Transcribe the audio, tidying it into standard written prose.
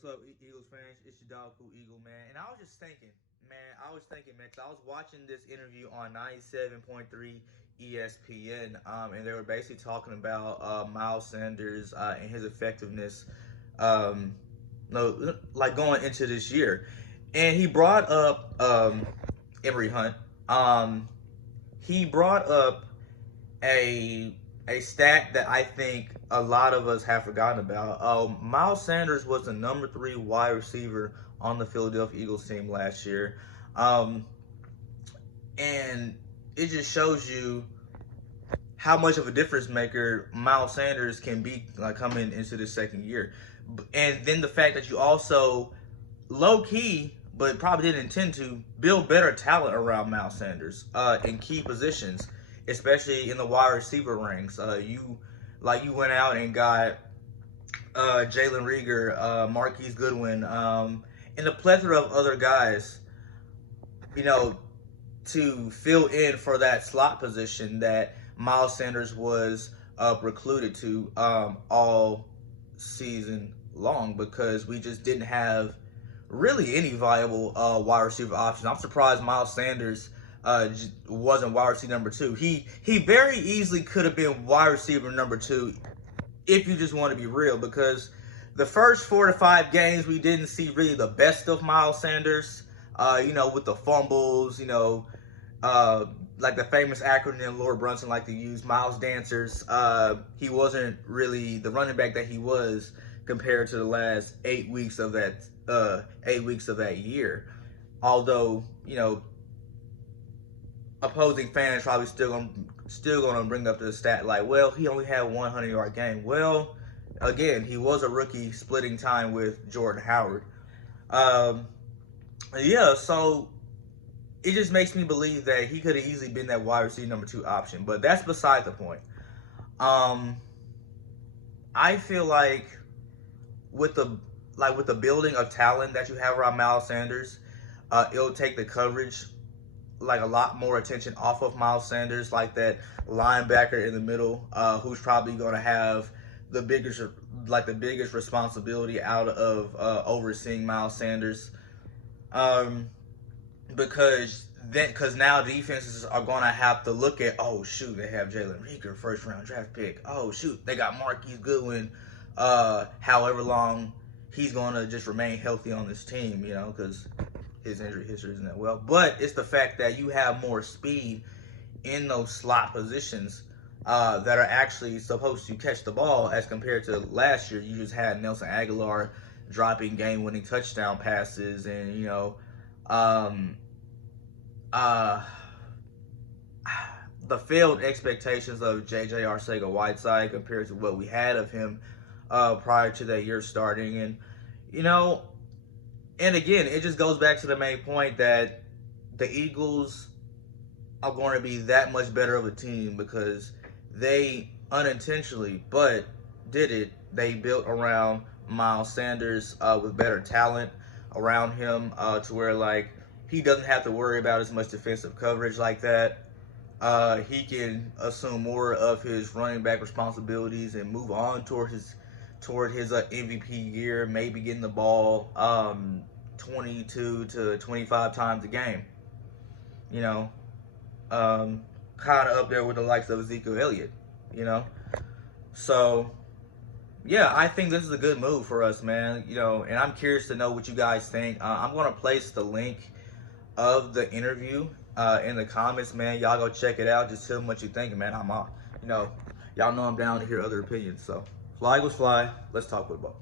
what's up, Eagles fans? It's your dog, Cool Eagle, man. And I was just thinking, man, 'cause I was watching this interview on 97.3 ESPN, and they were basically talking about Miles Sanders and his effectiveness, um, no, like going into this year. And he brought up Emory Hunt. Um, he brought up a a stat that I think a lot of us have forgotten about. Miles Sanders was the number three wide receiver on the Philadelphia Eagles team last year, um, and it just shows you how much of a difference maker Miles Sanders can be, like, coming into the second year. And then the fact that you also low key, but probably didn't intend to, build better talent around Miles Sanders in key positions, especially in the wide receiver ranks. You went out and got Jalen Rieger, Marquise Goodwin, and a plethora of other guys, you know, to fill in for that slot position that Miles Sanders was recluded to all season long, because we just didn't have really any viable wide receiver options. I'm surprised Miles Sanders wasn't wide receiver number two. He very easily could have been wide receiver number two if you just want to be real, because the first 4 to 5 games we didn't see really the best of Miles Sanders. With the fumbles, like the famous acronym Lord Brunson liked to use, Miles Dancers. He wasn't really the running back that he was compared to the last 8 weeks of that year. Although, opposing fans probably still gonna bring up the stat like, well, he only had 100-yard game. Well, again, he was a rookie splitting time with Jordan Howard. So it just makes me believe that he could have easily been that wide receiver number two option. But that's beside the point. I feel like with the building of talent that you have around Miles Sanders, it'll take the coverage, like, a lot more attention off of Miles Sanders, like that linebacker in the middle, who's probably going to have the biggest responsibility out of overseeing Miles Sanders, because now defenses are going to have to look at, oh shoot, they have Jalen Rieger, first round draft pick. Oh shoot, they got Marquise Goodwin, however long he's going to just remain healthy on this team, because his injury history isn't that well. But it's the fact that you have more speed in those slot positions that are actually supposed to catch the ball, as compared to last year. You just had Nelson Aguilar dropping game-winning touchdown passes, and the failed expectations of J.J. Arcega-Whiteside compared to what we had of him prior to that year starting. And again, it just goes back to the main point that the Eagles are going to be that much better of a team because they unintentionally, but did it, they built around Miles Sanders with better talent around him, to where, like, he doesn't have to worry about as much defensive coverage like that. He can assume more of his running back responsibilities and move on toward his MVP year, maybe getting the ball 22 to 25 times a game. Kind of up there with the likes of Ezekiel Elliott. So yeah, I think this is a good move for us, man. And I'm curious to know what you guys think. I'm gonna place the link of the interview in the comments, man. Y'all go check it out. Just tell me what you think, man. Y'all know I'm down to hear other opinions. So fly Eagles fly. Let's talk football.